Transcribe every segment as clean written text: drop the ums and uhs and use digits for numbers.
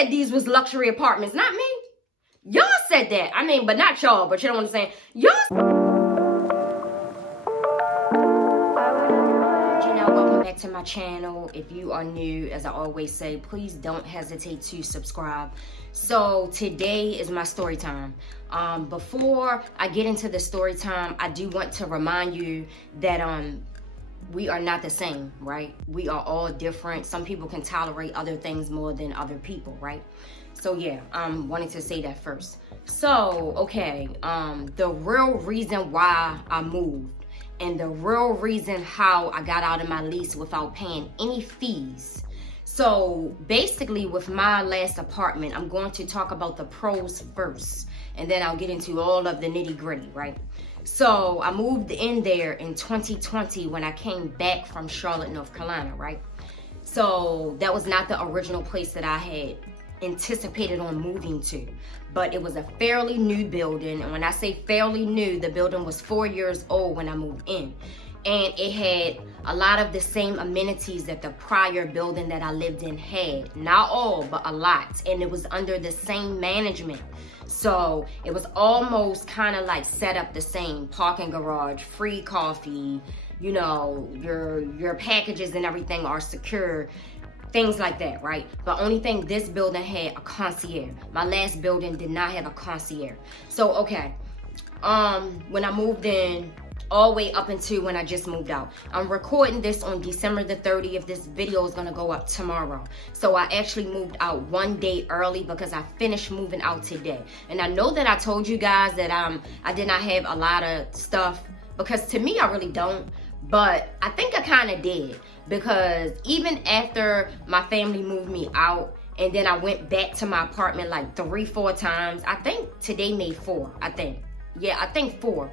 said these was luxury apartments, not me. Y'all said that. I mean, but not y'all, but you know what I'm saying? Y'all. Welcome back to my channel. If you are new, as I always say, please don't hesitate to subscribe. So today is my story time. Before I get into the story time, I do want to remind you that we are not the same, right? We are all different. Some people can tolerate other things more than other people, right? So yeah, wanting to say that first. So, okay, the real reason why I moved and the real reason how I got out of my lease without paying any fees. So basically with my last apartment, I'm going to talk about the pros first, and then I'll get into all of the nitty gritty, right? So I moved in there in 2020 when I came back from Charlotte, North Carolina, right? So that was not the original place that I had anticipated on moving to, but it was a fairly new building. And when I say fairly new, the building was 4 years old when I moved in, and it had a lot of the same amenities that the prior building that I lived in had. Not all, but a lot, and it was under the same management. So it was almost kind of like set up the same: parking garage, free coffee, you know, your packages and everything are secure, things like that, right? But only thing, this building had a concierge. My last building did not have a concierge. So okay, when I moved in, all the way up until when I just moved out. I'm recording this on December the 30th. This video is gonna go up tomorrow. So I actually moved out one day early because I finished moving out today. And I know that I told you guys that I did not have a lot of stuff, because to me, I really don't. But I think I kind of did, because even after my family moved me out, and then I went back to my apartment like 3-4 times. I think today made 4, I think. Yeah, I think 4.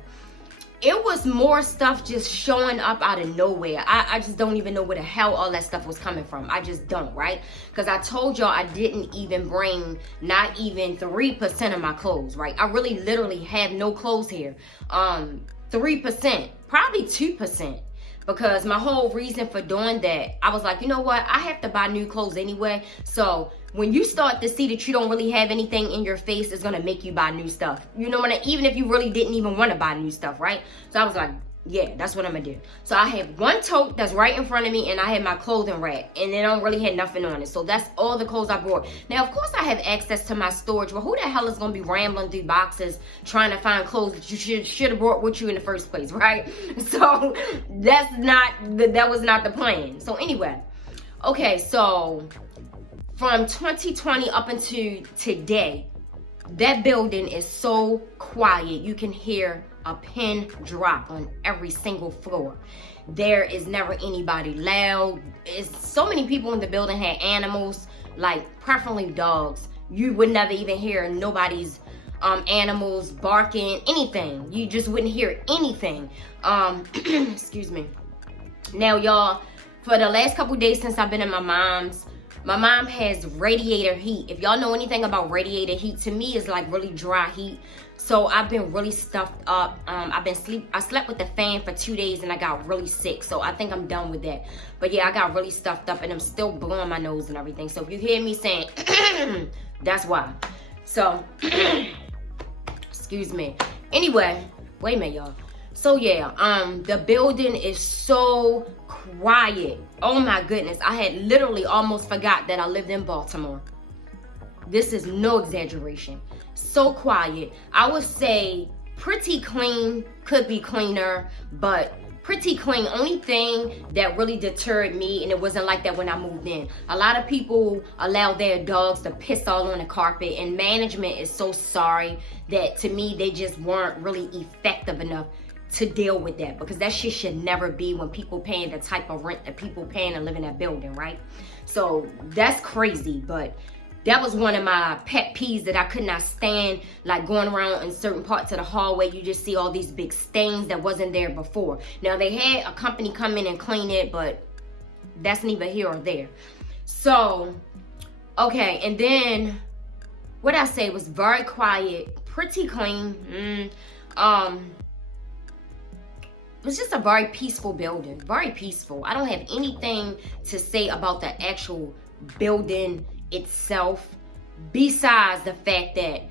It was more stuff just showing up out of nowhere. I just don't even know where the hell all that stuff was coming from. I just don't, right? Because I told y'all I didn't even bring not even 3% of my clothes, right? I really literally have no clothes here. 3%, probably 2%. Because my whole reason for doing that, I was like, you know what? I have to buy new clothes anyway. So when you start to see that you don't really have anything in your face, it's gonna make you buy new stuff. You know what I mean? Even if you really didn't even want to buy new stuff, right? So I was like, yeah, that's what I'm gonna do. So I have one tote that's right in front of me, and I have my clothing rack, and it don't really have nothing on it. So that's all the clothes I brought. Now, of course, I have access to my storage. Well, who the hell is gonna be rambling through boxes trying to find clothes that you should have brought with you in the first place, right? So that was not the plan. So anyway, okay, so from 2020 up until today, that building is so quiet. You can hear a pin drop on every single floor. There is never anybody loud. It's so many people in the building had animals, like preferably dogs. You would never even hear nobody's animals barking, anything. You just wouldn't hear anything. Excuse me. Now, y'all, for the last couple days since I've been in my mom has radiator heat. If y'all know anything about radiator heat, to me it's like really dry heat. So I've been really stuffed up. I slept with the fan for 2 days and I got really sick. So I think I'm done with that. But yeah, I got really stuffed up and I'm still blowing my nose and everything. So if you hear me saying, that's why. So, excuse me. Anyway, wait a minute, y'all. So yeah, the building is so quiet. Oh my goodness. I had literally almost forgot that I lived in Baltimore. This is no exaggeration. So quiet. I would say pretty clean, could be cleaner, but pretty clean. Only thing that really deterred me, and it wasn't like that when I moved in, a lot of people allow their dogs to piss all on the carpet, and management is so sorry that, to me, they just weren't really effective enough to deal with that, because that shit should never be when people paying the type of rent that people paying to live in that building, right? So that's crazy. But that was one of my pet peeves that I could not stand, like going around in certain parts of the hallway. You just see all these big stains that wasn't there before. Now, they had a company come in and clean it, but that's neither here or there. So, okay, and then what I say was very quiet, pretty clean. It was just a very peaceful building, very peaceful. I don't have anything to say about the actual building itself. Besides the fact that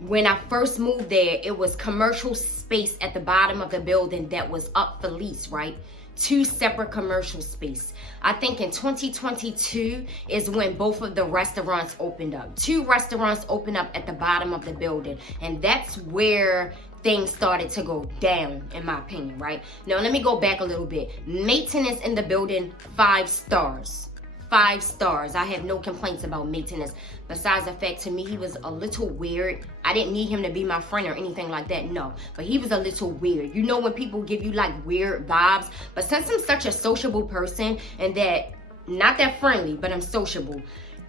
when I first moved there, it was commercial space at the bottom of the building that was up for lease, right? 2 separate commercial space. I think in 2022 is when both of the restaurants opened up. 2 restaurants opened up at the bottom of the building, and that's where things started to go down, in my opinion, right? Now, let me go back a little bit. Maintenance in the building, 5 stars. 5 stars. I have no complaints about maintenance. Besides the fact, to me, he was a little weird. I didn't need him to be my friend or anything like that, no. But he was a little weird. You know when people give you like weird vibes? But since I'm such a sociable person and that, not that friendly, but I'm sociable,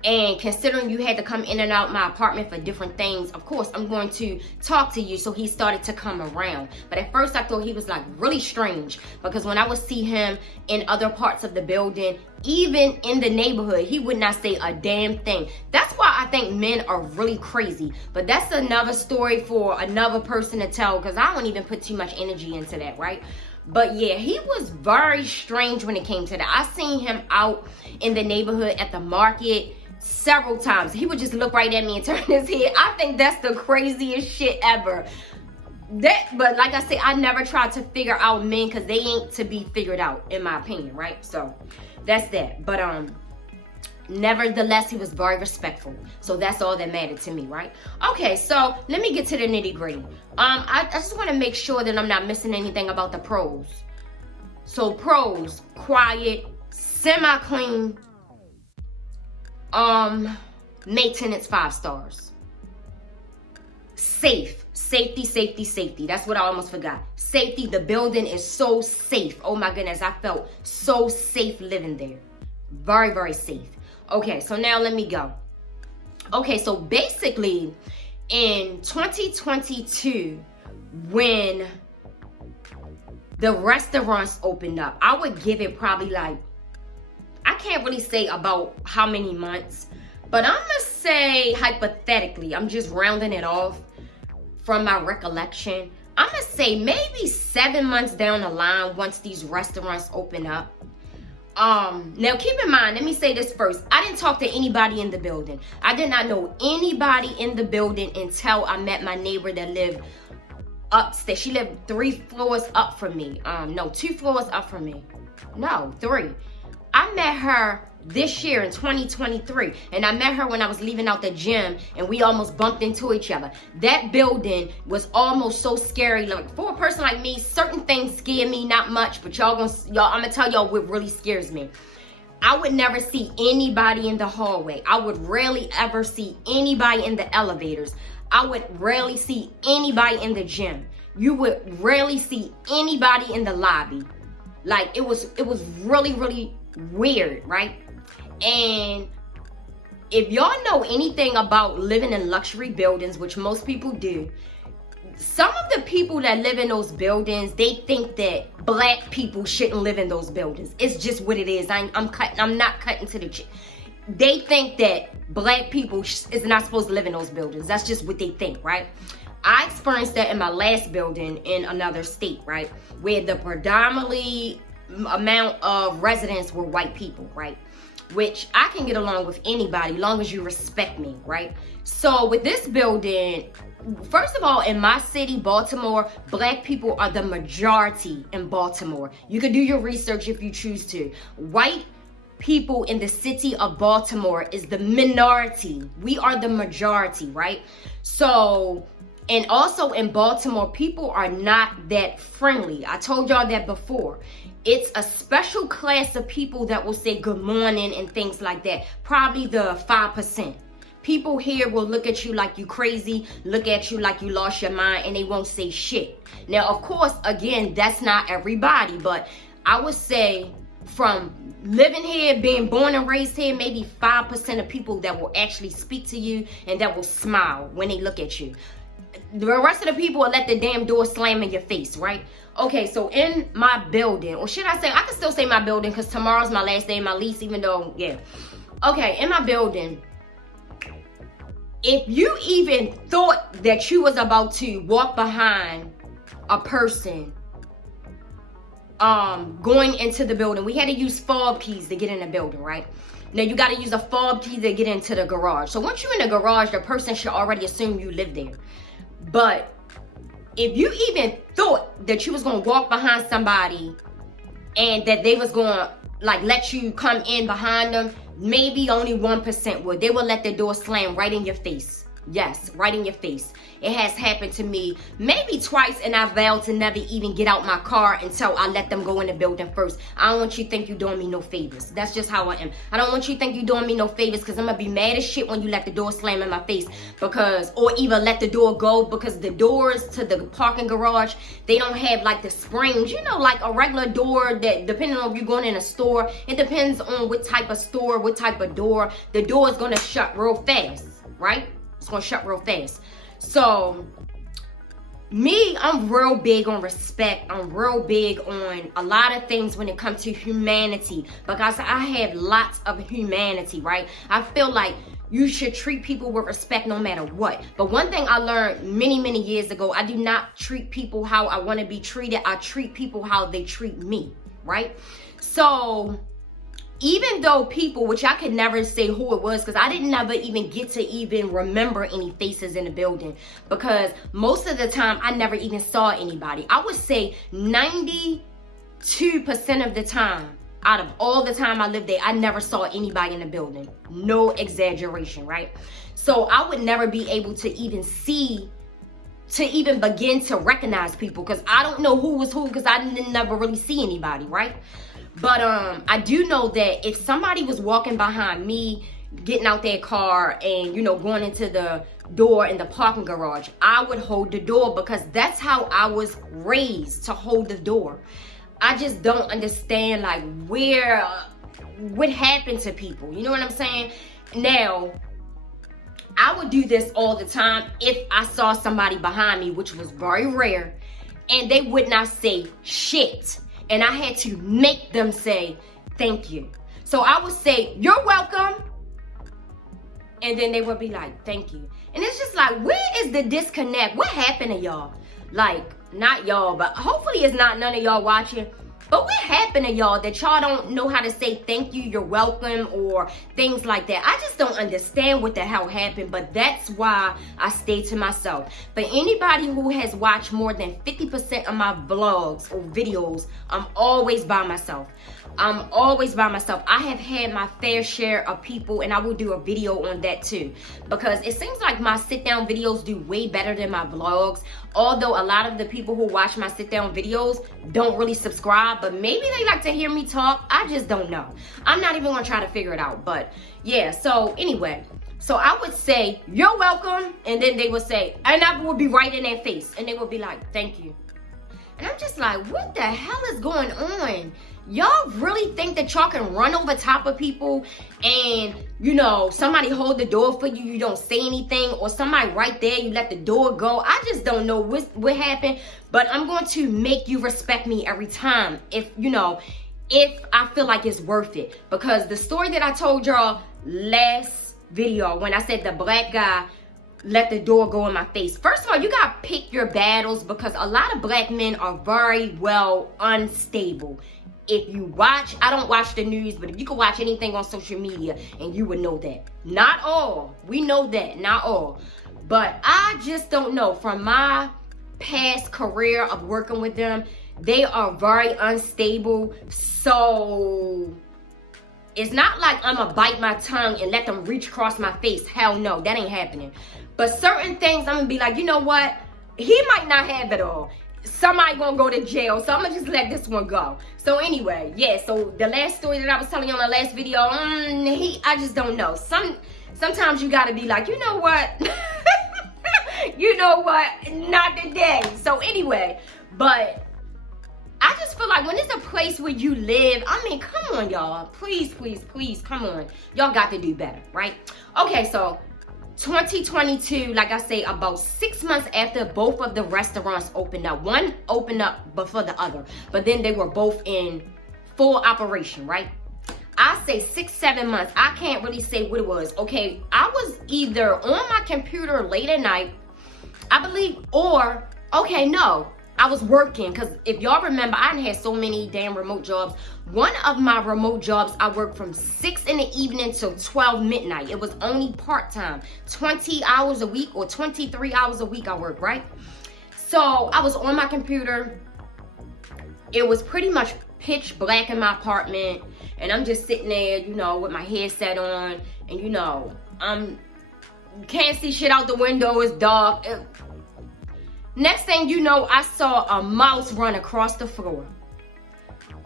and considering you had to come in and out my apartment for different things, of course, I'm going to talk to you. So he started to come around. But at first I thought he was like really strange, because when I would see him in other parts of the building, even in the neighborhood, he would not say a damn thing. That's why I think men are really crazy. But that's another story for another person to tell, because I don't even put too much energy into that, right? But yeah, he was very strange when it came to that. I seen him out in the neighborhood at the market several times. He would just look right at me and turn his head. I think that's the craziest shit ever. But like I said, I never tried to figure out men, because they ain't to be figured out, in my opinion, right? So that's that. But nevertheless, he was very respectful. So that's all that mattered to me, right? Okay, so let me get to the nitty gritty. I just want to make sure that I'm not missing anything about the pros. So pros: quiet, semi-clean, maintenance 5 stars. Safe. Safety. That's what I almost forgot. Safety. The building is so safe. Oh my goodness, I felt so safe living there. Very, very safe. Okay, so now let me go. Okay, so basically in 2022, when the restaurants opened up, I would give it probably like, I can't really say about how many months, but I'm gonna say hypothetically, I'm just rounding it off from my recollection. I'm gonna say maybe 7 months down the line, once these restaurants open up. Now keep in mind, let me say this first. I didn't talk to anybody in the building. I did not know anybody in the building until I met my neighbor that lived upstairs. She lived 3 floors up from me. No, 2 floors up from me. No, 3. I met her this year in 2023, and I met her when I was leaving out the gym, and we almost bumped into each other. That building was almost so scary. Like, for a person like me, certain things scare me, not much, but I'm gonna tell y'all what really scares me. I would never see anybody in the hallway. I would rarely ever see anybody in the elevators. I would rarely see anybody in the gym. You would rarely see anybody in the lobby. Like, it was really, really weird, right? And if y'all know anything about living in luxury buildings, which most people do, some of the people that live in those buildings, they think that black people shouldn't live in those buildings. It's just what it is. I'm not cutting to the chase. They think that black people is not supposed to live in those buildings. That's just what they think, right? I experienced that in my last building in another state, right? Where the predominantly amount of residents were white people, right? Which I can get along with anybody, long as you respect me, right? So with this building, first of all, in my city, Baltimore, black people are the majority in Baltimore. You can do your research if you choose to. White people in the city of Baltimore is the minority. We are the majority, right? So, and also in Baltimore, people are not that friendly. I told y'all that before. It's a special class of people that will say good morning and things like that. Probably the 5%. People here will look at you like you crazy, look at you like you lost your mind, and they won't say shit. Now, of course, again, that's not everybody, but I would say from living here, being born and raised here, maybe 5% of people that will actually speak to you and that will smile when they look at you. The rest of the people will let the damn door slam in your face, right? Okay, so in my building, or should I say, I can still say my building because tomorrow's my last day of my lease, even though, yeah. Okay, in my building, if you even thought that you was about to walk behind a person going into the building, we had to use fob keys to get in the building, right? Now you got to use a fob key to get into the garage. So once you're in the garage, the person should already assume you live there. But if you even thought that you was going to walk behind somebody and that they was going to like let you come in behind them, maybe only 1% would. They will let the door slam right in your face. Yes, right in your face. It has happened to me maybe twice, and I vowed to never even get out my car until I let them go in the building first. I don't want you to think you're doing me no favors. That's just how I am. I don't want you to think you're doing me no favors, because I'm going to be mad as shit when you let the door slam in my face, because, or even let the door go, because the doors to the parking garage, they don't have like the springs, you know, like a regular door that, depending on if you're going in a store, it depends on what type of store, what type of door, the door is going to shut real fast, right? It's going to shut real fast. So, me, I'm real big on respect. I'm real big on a lot of things when it comes to humanity, because I have lots of humanity, right? I feel like you should treat people with respect no matter what. But one thing I learned many, many years ago, I do not treat people how I want to be treated. I treat people how they treat me, right? So, even though people, which I could never say who it was, because I didn't never even get to even remember any faces in the building, because most of the time I never even saw anybody. I would say 92% of the time, out of all the time I lived there, I never saw anybody in the building. No exaggeration, right? So I would never be able to even begin to recognize people, because I don't know who was who, because I didn't never really see anybody, right? But I do know that if somebody was walking behind me, getting out their car and, you know, going into the door in the parking garage, I would hold the door, because that's how I was raised, to hold the door. I just don't understand, like, what happened to people. You know what I'm saying? Now, I would do this all the time if I saw somebody behind me, which was very rare, and they would not say shit. And I had to make them say, thank you. So I would say, you're welcome. And then they would be like, thank you. And it's just like, where is the disconnect? What happened to y'all? Like, not y'all, but hopefully it's not none of y'all watching. But what happened to y'all that y'all don't know how to say thank you, you're welcome, or things like that? I just don't understand what the hell happened, but that's why I stay to myself. For anybody who has watched more than 50% of my vlogs or videos, I'm always by myself. I'm always by myself. I have had my fair share of people, and I will do a video on that too, because it seems like my sit down videos do way better than my vlogs. Although a lot of the people who watch my sit down videos don't really subscribe, but maybe they like to hear me talk. I just don't know. I'm not even gonna try to figure it out. But yeah, so anyway, so I would say, you're welcome, and then they would say, and I would be right in their face, and they would be like, thank you. And I'm just like, what the hell is going on? Y'all really think that y'all can run over top of people and, you know, somebody hold the door for you, you don't say anything, or somebody right there, you let the door go? I just don't know what happened, but I'm going to make you respect me every time, if, you know, if I feel like it's worth it. Because the story that I told y'all last video, when I said the black guy let the door go in my face. First of all, you gotta pick your battles, because a lot of black men are very well unstable. If you watch, I don't watch the news, but if you could watch anything on social media, and you would know that. Not all. We know that. Not all. But I just don't know. From my past career of working with them, they are very unstable. So it's not like I'm gonna bite my tongue and let them reach across my face. Hell no, that ain't happening. But certain things, I'm gonna be like, you know what? He might not have it all. Somebody gonna go to jail, so I'm gonna just let this one go. So anyway, yeah, so the last story that I was telling you on the last video, I just don't know. Sometimes you gotta be like, you know what? You know what? Not today. So anyway, but I just feel like when it's a place where you live, I mean, come on, y'all. Please, please, please, come on. Y'all got to do better, right? Okay, so 2022, like I say, about 6 months after both of the restaurants opened up. One opened up before the other, but then they were both in full operation, right? I say 6-7 months. I can't really say what it was. Okay, I was either on my computer late at night, I believe, or, okay, no. I was working, because if y'all remember, I had so many damn remote jobs. One of my remote jobs, I worked from 6 in the evening till 12 midnight. It was only part-time, 20 hours a week or 23 hours a week I worked, right? So I was on my computer. It was pretty much pitch black in my apartment, and I'm just sitting there, you know, with my headset on, and you know, can't see shit out the window, it's dark. Next thing you know, I saw a mouse run across the floor.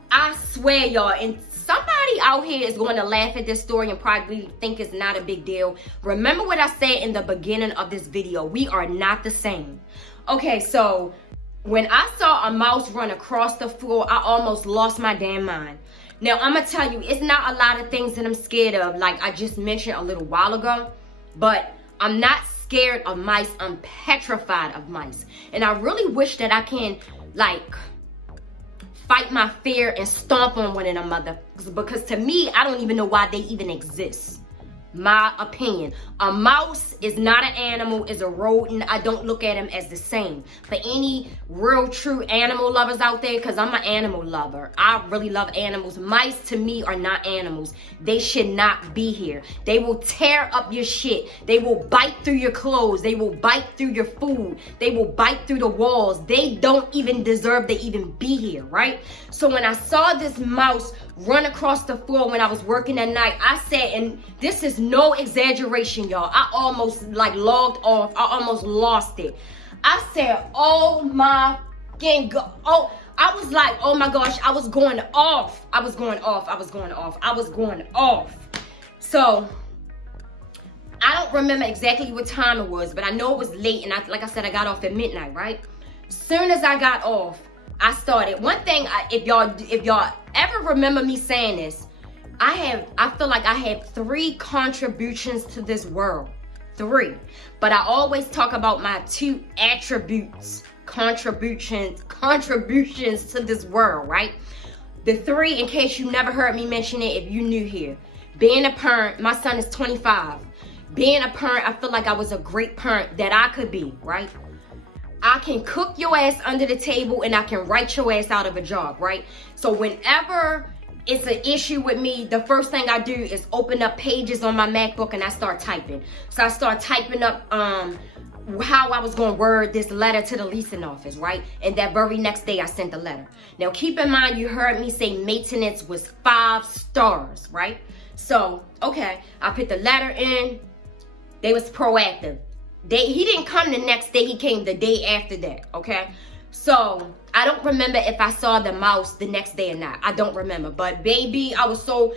I swear, y'all, and somebody out here is going to laugh at this story and probably think it's not a big deal. Remember what I said in the beginning of this video. We are not the same. Okay, so when I saw a mouse run across the floor, I almost lost my damn mind. Now, I'm going to tell you, it's not a lot of things that I'm scared of, like I just mentioned a little while ago, but I'm not scared of mice. I'm petrified of mice. And I really wish that I can, like, fight my fear and stomp on one of them motherfuckers, because to me, I don't even know why they even exist. My opinion. A mouse is not an animal, is a rodent. I don't look at them as the same. For any real true animal lovers out there, because I'm an animal lover. I really love animals. Mice to me are not animals. They should not be here. They will tear up your shit. They will bite through your clothes. They will bite through your food. They will bite through the walls. They don't even deserve to even be here, right? So when I saw this mouse run across the floor when I was working at night, I said, and this is no exaggeration, y'all, I almost like logged off. I almost lost it. I said, oh my fucking god. Oh, I was like, oh my gosh, I was going off. I was going off. I was going off. I was going off. So I don't remember exactly what time it was, but I know it was late, and like I said, I got off at midnight, right? Soon as I got off, I started. One thing, if y'all ever remember me saying this, I feel like I have 3 contributions to this world. 3. But I always talk about my 2 attributes, contributions to this world, right? The 3, in case you never heard me mention it, if you new here. Being a parent, my son is 25. Being a parent, I feel like I was a great parent that I could be, right? I can cook your ass under the table, and I can write your ass out of a job, right? So whenever it's an issue with me, the first thing I do is open up Pages on my MacBook, and I start typing. So I start typing up how I was going to word this letter to the leasing office, right? And that very next day I sent the letter. Now keep in mind, you heard me say maintenance was 5 stars, right? So, okay, I put the letter in. They was proactive. He didn't come the next day, he came the day after that, okay? So, I don't remember if I saw the mouse the next day or not. I don't remember. But baby, I was so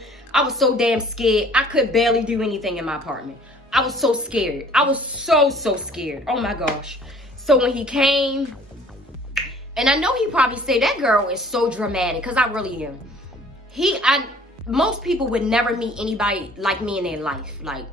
damn scared. I could barely do anything in my apartment. I was so scared. I was so scared. Oh my gosh. So when he came, and I know he probably said, that girl is so dramatic, because I really am. Most people would never meet anybody like me in their life. Like,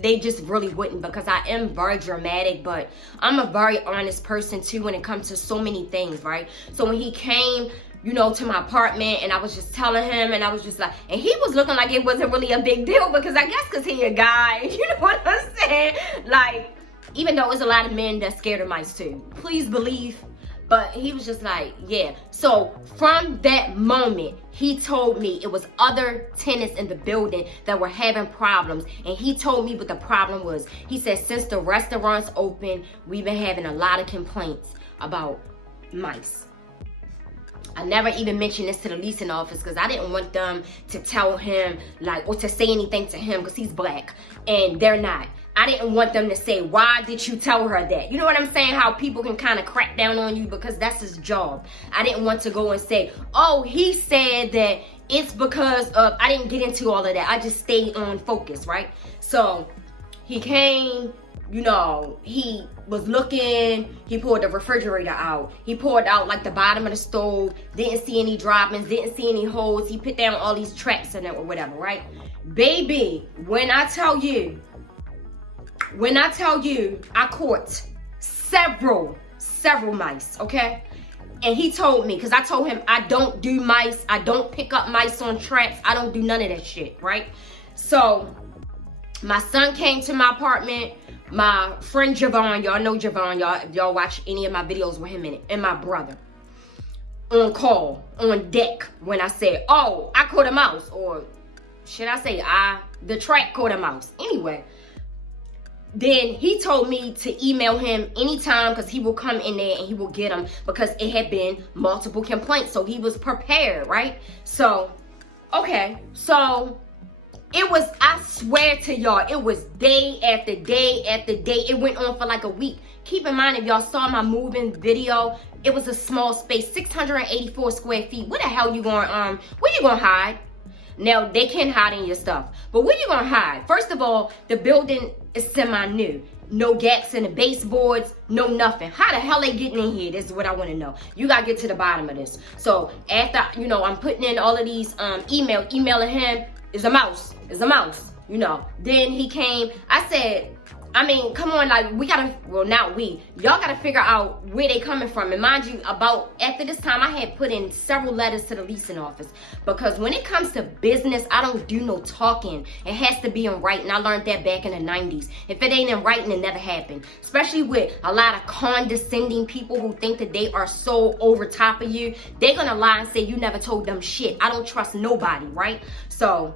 they just really wouldn't, because I am very dramatic, but I'm a very honest person too when it comes to so many things, right? So when he came, you know, to my apartment, and I was just telling him, and I was just like, and he was looking like it wasn't really a big deal, because I guess because he a guy, you know what I'm saying? Like, even though there's a lot of men that's scared of mice too, please believe. But he was just like, yeah. So from that moment, he told me it was other tenants in the building that were having problems. And he told me what the problem was. He said, since the restaurant's open, we've been having a lot of complaints about mice. I never even mentioned this to the leasing office, because I didn't want them to tell him, like, or to say anything to him, because he's black and they're not. I didn't want them to say, why did you tell her that? You know what I'm saying? How people can kind of crack down on you because that's his job. I didn't want to go and say, oh, he said that it's because of, I didn't get into all of that. I just stayed on focus, right? So he came, you know, he was looking, he pulled the refrigerator out. He pulled out like the bottom of the stove, didn't see any droppings, didn't see any holes. He put down all these tracks in it or whatever, right? Baby, when I tell you, I caught several mice, okay? And he told me, because I told him I don't do mice, I don't pick up mice on tracks, I don't do none of that shit, right? So my son came to my apartment. my friend Javon, y'all know Javon, y'all watch any of my videos with him in it, and my brother on call, on deck, when I said, oh, I caught a mouse, or should I say the track caught a mouse. Anyway, then he told me to email him anytime, because he will come in there and he will get them, because it had been multiple complaints. So he was prepared, right? So, okay. So it was, I swear to y'all, it was day after day after day. It went on for like a week. Keep in mind, if y'all saw my moving video, it was a small space, 684 square feet. Where the hell you going, where you gonna hide? Now, they can hide in your stuff, but where you gonna hide? First of all, the building is semi-new. No gaps in the baseboards, no nothing. How the hell they getting in here? This is what I want to know. You gotta get to the bottom of this. So after, you know, I'm putting in all of these emailing him, is a mouse, you know. Then he came, I said, I mean, come on, like, we gotta, well, not we, y'all gotta figure out where they coming from. And mind you, after this time, I had put in several letters to the leasing office, because when it comes to business, I don't do no talking. It has to be in writing. I learned that back in the 90s. If it ain't in writing, it never happened. Especially with a lot of condescending people who think that they are so over top of you. They're gonna lie and say you never told them shit. I don't trust nobody, right? So,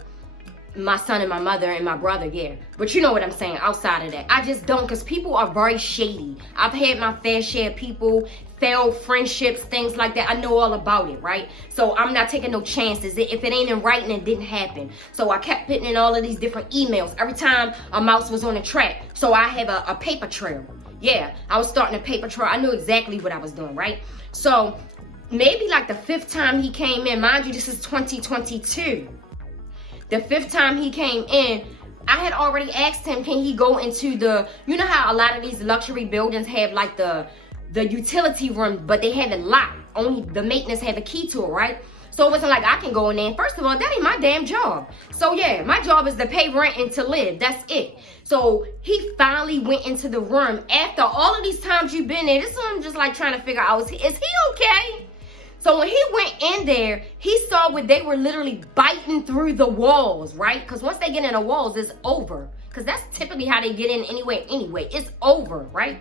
my son and my mother and my brother, yeah. But you know what I'm saying, outside of that. I just don't, because people are very shady. I've had my fair share of people, failed friendships, things like that. I know all about it, right? So I'm not taking no chances. If it ain't in writing, it didn't happen. So I kept putting in all of these different emails. Every time a mouse was on a track. So I have a paper trail. Yeah, I was starting a paper trail. I knew exactly what I was doing, right? So maybe like the 5th time he came in, mind you, this is 2022. The 5th time he came in, I had already asked him, can he go into the, you know how a lot of these luxury buildings have like the utility room, but they have it locked. Only the maintenance have a key to it, right? So it wasn't like I can go in there. First of all, that ain't my damn job. So yeah, my job is to pay rent and to live. That's it. So he finally went into the room after all of these times you've been there. This one I'm just like trying to figure out, is he okay? So when he went in there, he saw where they were literally biting through the walls, right? Because once they get in the walls, it's over. Because that's typically how they get in anyway. It's over, right?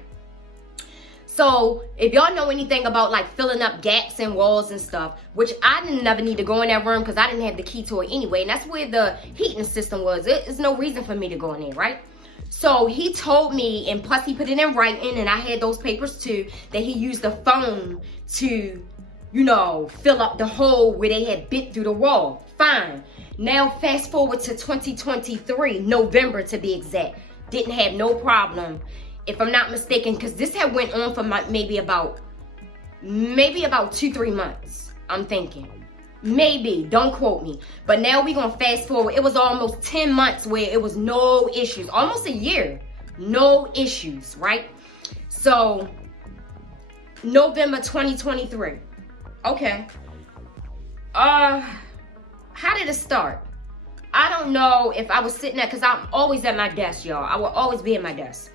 So if y'all know anything about like filling up gaps in walls and stuff, which I didn't never need to go in that room because I didn't have the key to it anyway. And that's where the heating system was. There's no reason for me to go in there, right? So he told me, and plus he put it in writing, and I had those papers too, that he used the phone to, you know, fill up the hole where they had bit through the wall. Fine. Now fast forward to 2023, November to be exact. Didn't have no problem, if I'm not mistaken, because this had went on for maybe about 2-3 months, I'm thinking. Maybe, don't quote me. But now we're gonna fast forward. It was almost 10 months where it was no issues. Almost a year, no issues, right? So, November 2023. Okay. How did it start? I don't know if I was sitting there, because I'm always at my desk, y'all. I will always be at my desk.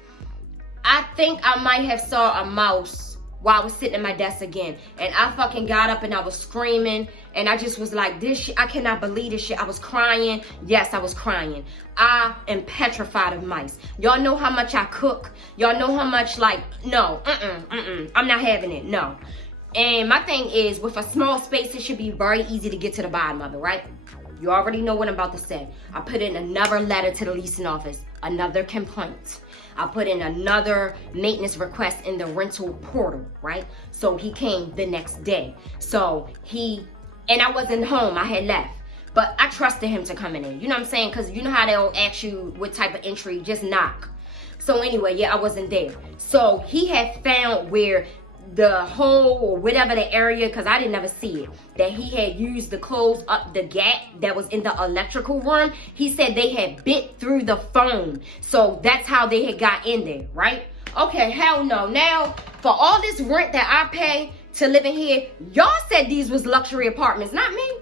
I think I might have saw a mouse while I was sitting at my desk again. And I fucking got up and I was screaming. And I just was like, this shit, I cannot believe this shit. I was crying. Yes, I was crying. I am petrified of mice. Y'all know how much I cook. Y'all know how much, like, no, I'm not having it, no. And my thing is, with a small space, it should be very easy to get to the bottom of it, right? You already know what I'm about to say. I put in another letter to the leasing office, another complaint. I put in another maintenance request in the rental portal, right? So he came the next day. So and I wasn't home, I had left. But I trusted him to come in there. You know what I'm saying? Because you know how they'll ask you what type of entry, just knock. So anyway, yeah, I wasn't there. So he had found where the hole or whatever the area, because I didn't ever see it, that he had used to close up the gap that was in the electrical room. He said they had bit through the phone. So that's how they had got in there, right? Okay, hell no. Now, for all this rent that I pay to live in here, y'all said these was luxury apartments, not me.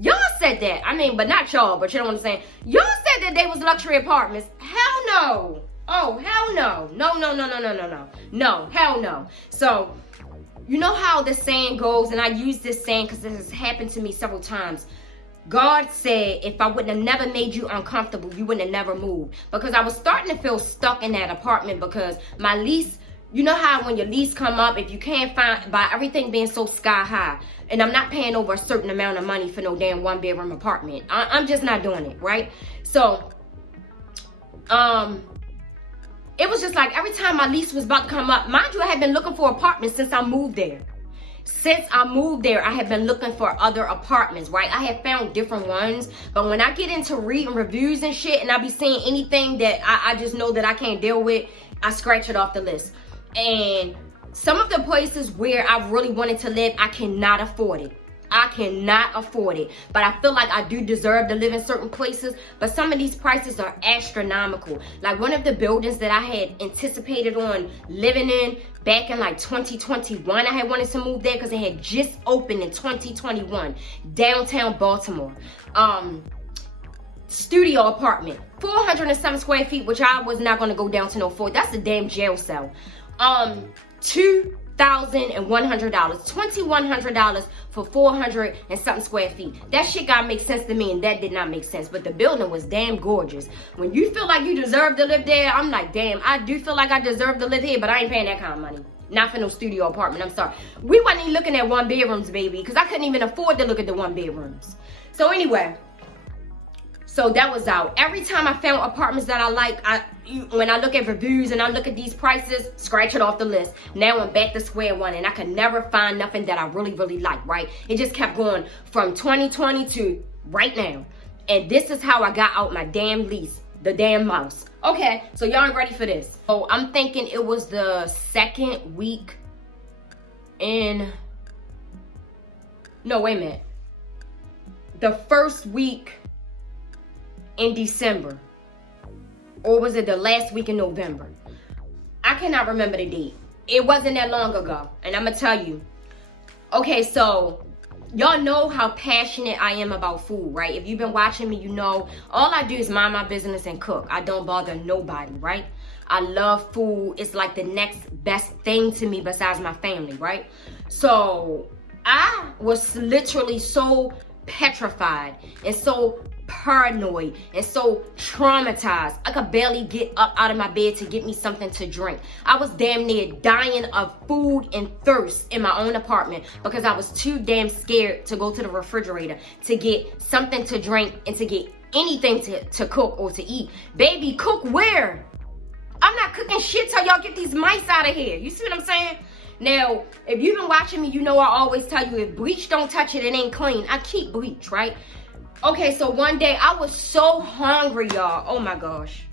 Y'all said that. I mean, but not y'all, but you know what I'm saying. Y'all said that they was luxury apartments. Hell no. Oh, hell no. No, hell no. So, you know how the saying goes, and I use this saying because this has happened to me several times. God said if I wouldn't have never made you uncomfortable, you wouldn't have never moved. Because I was starting to feel stuck in that apartment because my lease, you know how when your lease come up, if you can't find, by everything being so sky high, and I'm not paying over a certain amount of money for no damn 1-bedroom apartment. I'm just not doing it, right? So, it was just like every time my lease was about to come up, mind you, I had been looking for apartments since I moved there. Since I moved there, I have been looking for other apartments, right? I have found different ones, but when I get into reading reviews and shit, and I be seeing anything that I just know that I can't deal with, I scratch it off the list. And some of the places where I really wanted to live, I cannot afford it. I cannot afford it. But I feel like I do deserve to live in certain places. But some of these prices are astronomical. Like one of the buildings that I had anticipated on living in back in like 2021, I had wanted to move there because it had just opened in 2021. Downtown Baltimore. Studio apartment. 407 square feet, which I was not going to go down to no 4. That's a damn jail cell. $2,100, $2,100 for 400 and something square feet. That shit gotta make sense to me, and that did not make sense. But the building was damn gorgeous. When you feel like you deserve to live there, I'm like, damn, I do feel like I deserve to live here, but I ain't paying that kind of money. Not for no studio apartment, I'm sorry. We wasn't even looking at 1-bedrooms, baby, because I couldn't even afford to look at the 1-bedrooms. So anyway, so that was out. Every time I found apartments that I like, when I look at reviews and I look at these prices, scratch it off the list. Now I'm back to square one, and I could never find nothing that I really, really like, right? It just kept going from 2020 to right now. And this is how I got out my damn lease, the damn mouse. Okay, so y'all ain't ready for this. So I'm thinking it was the second week in, no, wait a minute. The first week in December, or was it the last week in November? I cannot remember the date. It wasn't that long ago, and I'm gonna tell you. Okay, so y'all know how passionate I am about food, right? If you've been watching me, you know all I do is mind my business and cook. I don't bother nobody, right? I love food. It's like the next best thing to me besides my family, right? So I was literally so petrified and so paranoid and so traumatized. I could barely get up out of my bed to get me something to drink. I was damn near dying of food and thirst in my own apartment because I was too damn scared to go to the refrigerator to get something to drink and to get anything to cook or to eat. Baby, cook where? I'm not cooking shit till y'all get these mice out of here. You see what I'm saying? Now, if you've been watching me, you know I always tell you if bleach don't touch it, it ain't clean. I keep bleach, right? Okay, so one day I was so hungry, y'all. Oh my gosh.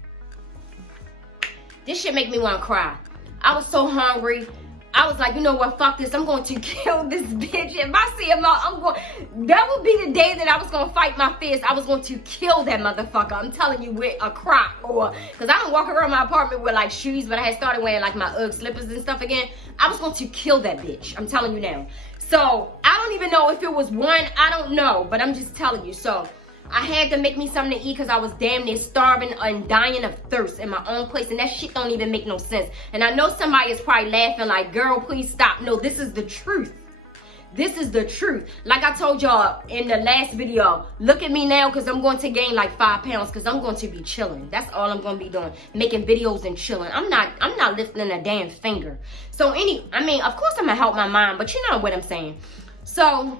This shit make me want to cry. I was so hungry. I was like, you know what, fuck this. I'm going to kill this bitch. If I see him out, that would be the day that I was going to fight my fist. I was going to kill that motherfucker. I'm telling you, with a crock, or, because I don't walk around my apartment with like shoes, but I had started wearing like my UGG slippers and stuff again. I was going to kill that bitch. I'm telling you now. So I don't even know if it was one, I don't know, but I'm just telling you. So I had to make me something to eat because I was damn near starving and dying of thirst in my own place, and that shit don't even make no sense. And I know somebody is probably laughing like, girl, please stop. No, this is the truth. This is the truth. Like I told y'all in the last video, look at me now because I'm going to gain like 5 pounds because I'm going to be chilling. That's all I'm going to be doing, making videos and chilling. I'm not lifting a damn finger. So I mean, of course I'm going to help my mom, but you know what I'm saying. So,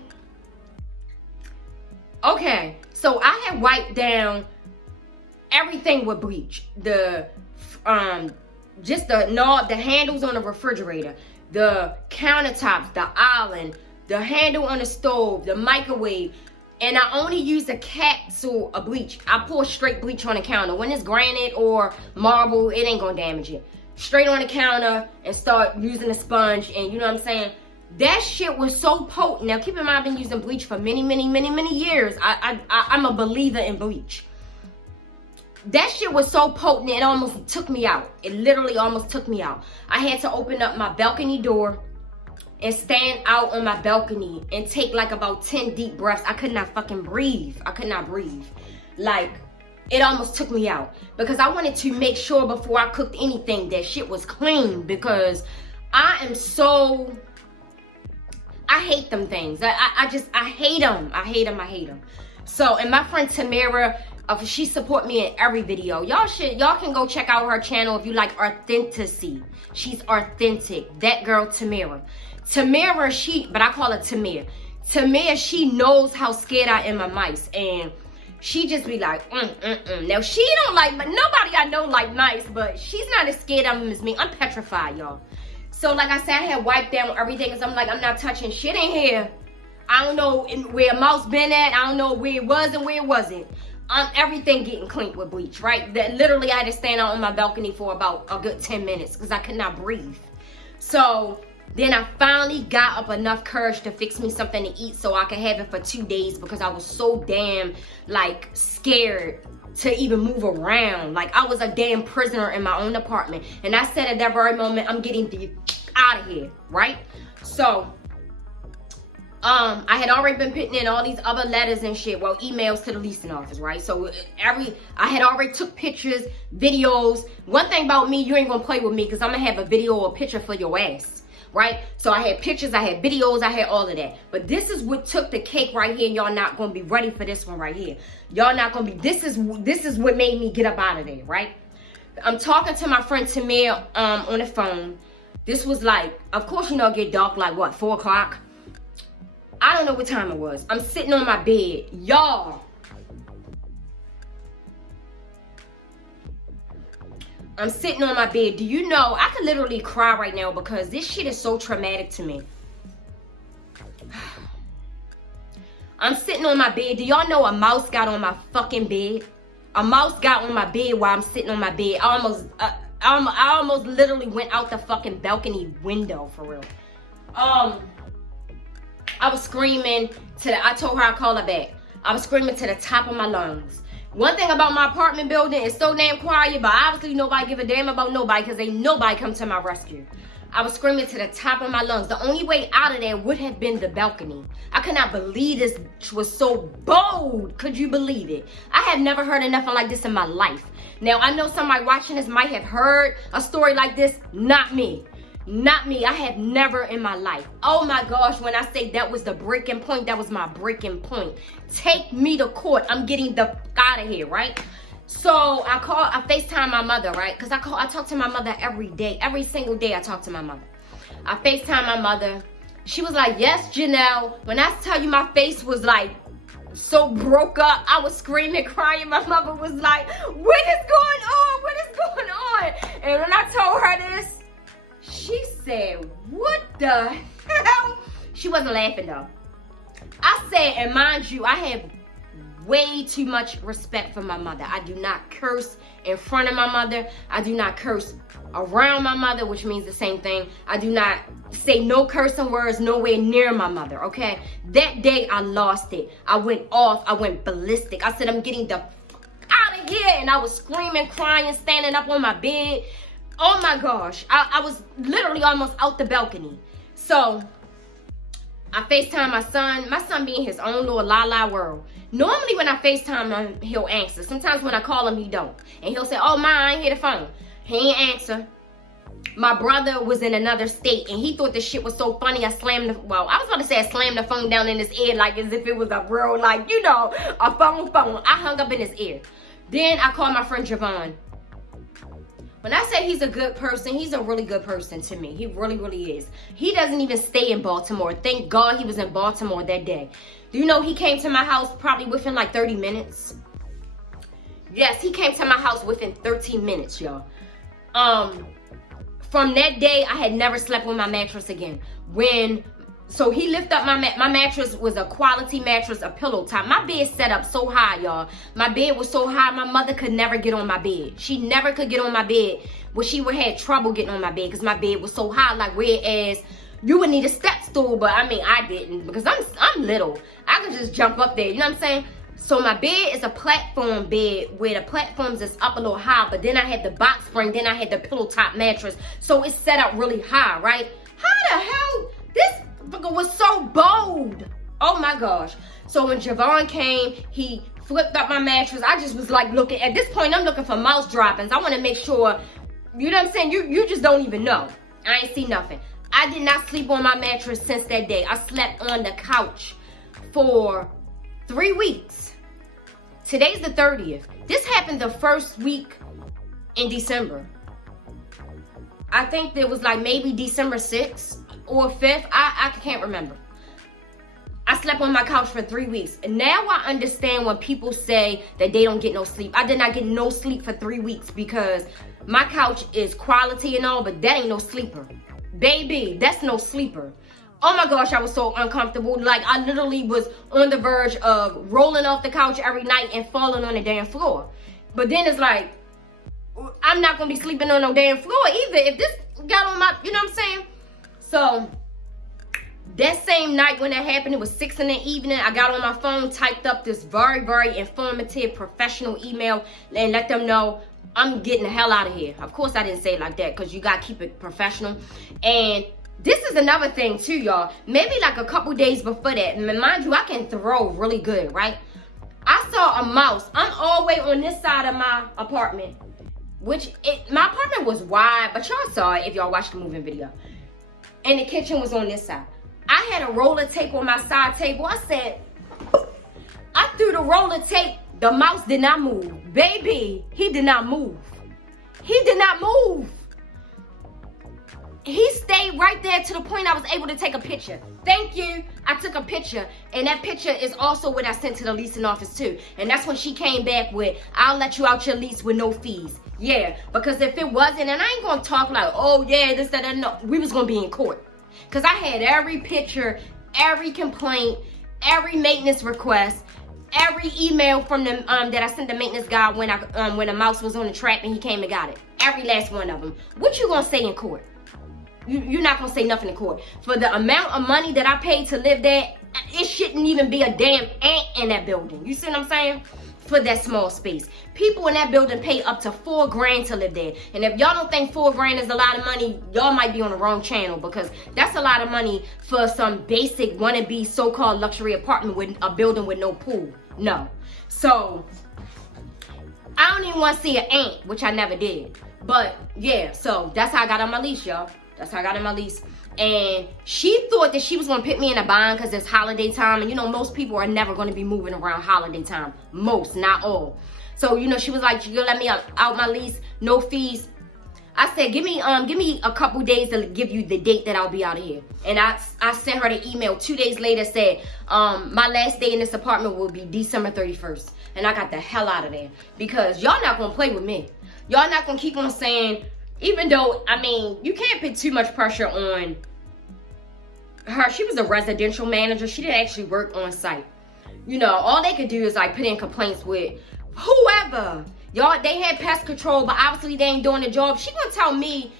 okay. So I had wiped down everything with bleach. Just the handles on the refrigerator, the countertops, the island, the handle on the stove, the microwave, and I only use a capsule of bleach. I pour straight bleach on the counter. When it's granite or marble, it ain't gonna damage it. Straight on the counter and start using a sponge, and you know what I'm saying? That shit was so potent. Now keep in mind, I've been using bleach for many years. I'm a believer in bleach. That shit was so potent, it almost took me out. It literally almost took me out. I had to open up my balcony door and stand out on my balcony and take like about 10 deep breaths. I could not fucking breathe. I could not breathe. Like, it almost took me out because I wanted to make sure before I cooked anything that shit was clean, because I hate them things. I hate them. I hate them. So, and my friend Tamara, she support me in every video. Y'all can go check out her channel if you like authenticity. She's authentic. That girl Tamara, but I call her Tamara. Tamara, she knows how scared I am of mice, and she just be like, Now, she don't like, but nobody I know like mice, but she's not as scared of them as me. I'm petrified, y'all. So, like I said, I had wiped down everything, because I'm like, I'm not touching shit in here. I don't know where a mouse been at. I don't know where it was and where it wasn't. Everything getting cleaned with bleach, right? That literally I had to stand out on my balcony for about a good 10 minutes because I could not breathe. So then I finally got up enough courage to fix me something to eat so I could have it for 2 days, because I was so damn like scared to even move around. Like I was a damn prisoner in my own apartment. And I said at that very moment, I'm getting the out of here, right? So I had already been putting in all these other letters and shit, well, emails to the leasing office, right? So I had already took pictures, videos. One thing about me, you ain't gonna play with me, because I'm gonna have a video or a picture for your ass, right? So I had pictures, I had videos, I had all of that. But this is what took the cake right here. Y'all not gonna be ready for this one right here. Y'all not gonna be, this is what made me get up out of there, right? I'm talking to my friend Tamir on the phone. This was like, of course, you know, it get dark like what, 4 o'clock? I don't know what time it was. I'm sitting on my bed. Y'all. I'm sitting on my bed. Do you know, I could literally cry right now because this shit is so traumatic to me. I'm sitting on my bed. Do y'all know a mouse got on my fucking bed? A mouse got on my bed while I'm sitting on my bed. I almost literally went out the fucking balcony window, for real. I was screaming I told her I'd call her back. I was screaming to the top of my lungs. One thing about my apartment building, it's so damn quiet, but obviously nobody give a damn about nobody, because ain't nobody come to my rescue. I was screaming to the top of my lungs. The only way out of there would have been the balcony. I could not believe this was so bold. Could you believe it? I have never heard of nothing like this in my life. Now, I know somebody watching this might have heard a story like this. Not me. Not me. I have never in my life. Oh my gosh, when I say that was the breaking point, that was my breaking point. Take me to court. I'm getting the fuck out of here, right? So I FaceTime my mother, right? Because I talk to my mother every day. Every single day I talk to my mother. I FaceTime my mother. She was like, yes, Janelle. When I tell you my face was like so broke up, I was screaming, crying. My mother was like, what is going on? What is going on? And when I told her this, she said, what the hell? She wasn't laughing though. I said, and mind you, I have way too much respect for my mother. I do not curse in front of my mother. I do not curse around my mother, which means the same thing. I do not say no cursing words nowhere near my mother, okay? That day, I lost it. I went off. I went ballistic. I said, I'm getting the fuck out of here. And I was screaming, crying, standing up on my bed. Oh my gosh. I was literally almost out the balcony. So I FaceTime my son being his own little la-la world. Normally when I FaceTime him, he'll answer. Sometimes when I call him, he don't. And he'll say, oh, Ma, I ain't hear the phone. He ain't answer. My brother was in another state, and he thought this shit was so funny. I was about to say I slammed the phone down in his ear like as if it was a real, like, you know, a phone. I hung up in his ear. Then I called my friend Javon. When I say he's a good person, he's a really good person to me. He really, really is. He doesn't even stay in Baltimore. Thank God he was in Baltimore that day. Do you know he came to my house probably within like 30 minutes? Yes, he came to my house within 13 minutes, y'all. From that day, I had never slept with my mattress again. So he lifted up my mattress was a quality mattress, a pillow top. My bed set up so high, y'all. My bed was so high, my mother could never get on my bed. She never could get on my bed. Well, she would have trouble getting on my bed because my bed was so high. Like, whereas you would need a step stool, but I mean, I didn't because I'm little. I could just jump up there, you know what I'm saying? So my bed is a platform bed where the platforms is up a little high, but then I had the box spring, then I had the pillow top mattress. So it's set up really high, right? How the hell? This was so bold. Oh my gosh. So when Javon came, he flipped up my mattress. I just was like looking. At this point, I'm looking for mouse droppings. I want to make sure, you know what I'm saying? You just don't even know. I ain't see nothing. I did not sleep on my mattress since that day. I slept on the couch for 3 weeks. Today's the 30th. This happened the first week in December. I think it was like maybe December 6th or 5th. I can't remember. I slept on my couch for 3 weeks. And now I understand when people say that they don't get no sleep. I did not get no sleep for 3 weeks because my couch is quality and all, but that ain't no sleeper. Baby, that's no sleeper. Oh my gosh, I was so uncomfortable. Like, I literally was on the verge of rolling off the couch every night and falling on the damn floor. But then it's like, I'm not going to be sleeping on no damn floor either if this got on my, you know what I'm saying? So, that same night when that happened, it was 6 in the evening. I got on my phone, typed up this very, very informative, professional email and let them know I'm getting the hell out of here. Of course, I didn't say it like that because you got to keep it professional. And this is another thing too, y'all. Maybe like a couple days before that. And mind you, I can throw really good, right? I saw a mouse. I'm all the way on this side of my apartment. My apartment was wide, but y'all saw it if y'all watched the moving video. And the kitchen was on this side. I had a roller tape on my side table. I said, I threw the roller tape. The mouse did not move. Baby, he did not move. He did not move. He stayed right there to the point I was able to take a picture. Thank you. I took a picture. And that picture is also what I sent to the leasing office too. And that's when she came back with, I'll let you out your lease with no fees. Yeah, because if it wasn't, and I ain't going to talk like, oh yeah, this, that, and no. We was going to be in court. Because I had every picture, every complaint, every maintenance request, every email from the that I sent the maintenance guy when the mouse was on the trap and he came and got it. Every last one of them. What you going to say in court? You're not going to say nothing in court. For the amount of money that I paid to live there, it shouldn't even be a damn ant in that building. You see what I'm saying? For that small space. People in that building pay up to $4 grand to live there. And if y'all don't think $4 grand is a lot of money, y'all might be on the wrong channel because that's a lot of money for some basic wannabe so-called luxury apartment with a building with no pool. No. So, I don't even want to see an ant, which I never did. But, yeah, so that's how I got on my lease, y'all. That's how I got on my lease. And she thought that she was going to put me in a bind because it's holiday time. And, you know, most people are never going to be moving around holiday time. Most, not all. So, you know, she was like, you'll let me out my lease, no fees. I said, give me a couple days to give you the date that I'll be out of here. And I sent her the email 2 days later, said, my last day in this apartment will be December 31st. And I got the hell out of there. Because y'all not going to play with me. Y'all not going to keep on saying, even though, I mean, you can't put too much pressure on her. She was a residential manager. She didn't actually work on site. You know, all they could do is like put in complaints with whoever. Y'all, they had pest control, but obviously they ain't doing the job. She gonna tell me,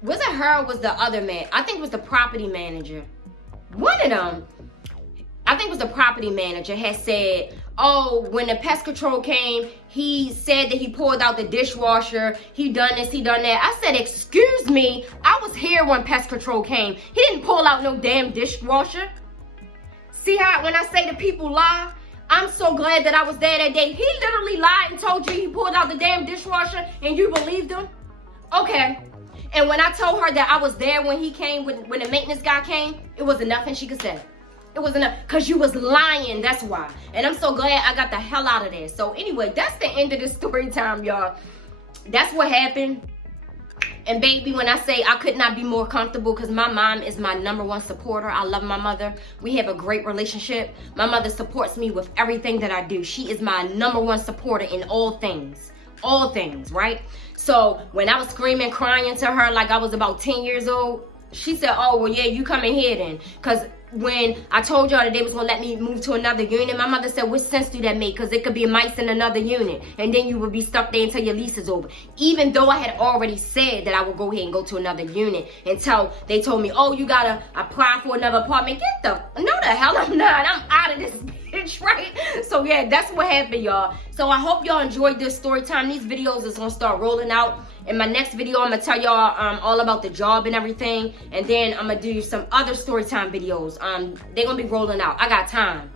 was it her or was the other man? I think it was the property manager. One of them, I think it was the property manager, had said, oh, when the pest control came, he said that he pulled out the dishwasher. He done this, he done that. I said, excuse me, I was here when pest control came. He didn't pull out no damn dishwasher. See how when I say the people lie? I'm so glad that I was there that day. He literally lied and told you he pulled out the damn dishwasher and you believed him? Okay. And when I told her that I was there when he came, when the maintenance guy came, it wasn't nothing she could say. It wasn't enough, because you was lying, that's why. And I'm so glad I got the hell out of there. So anyway, that's the end of the story time, y'all. That's what happened. And baby, when I say I could not be more comfortable, because my mom is my #1 supporter. I love my mother. We have a great relationship. My mother supports me with everything that I do. She is my #1 supporter in all things. All things, right? So when I was screaming, crying to her like I was about 10 years old, she said, oh, well, yeah, you come in here then. Because when I told y'all that they was going to let me move to another unit, my mother said, what sense do that make? Because it could be mice in another unit. And then you would be stuck there until your lease is over. Even though I had already said that I would go ahead and go to another unit until they told me, oh, you got to apply for another apartment. No, the hell I'm not. I'm out of this bitch, right? So, yeah, that's what happened, y'all. So, I hope y'all enjoyed this story time. These videos is going to start rolling out. In my next video, I'm going to tell y'all all about the job and everything. And then I'm going to do some other story time videos. They're going to be rolling out. I got time.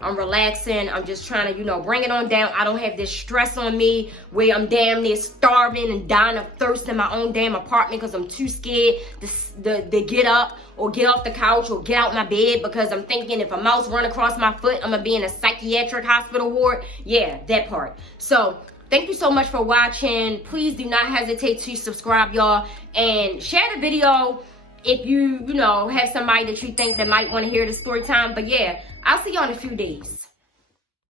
I'm relaxing. I'm just trying to, you know, bring it on down. I don't have this stress on me where I'm damn near starving and dying of thirst in my own damn apartment because I'm too scared to get up or get off the couch or get out my bed because I'm thinking if a mouse run across my foot, I'm gonna be in a psychiatric hospital ward. Yeah, that part. So thank you so much for watching. Please do not hesitate to subscribe, y'all, and share the video if you know, have somebody that you think that might want to hear the story time. But yeah, I'll see y'all in a few days.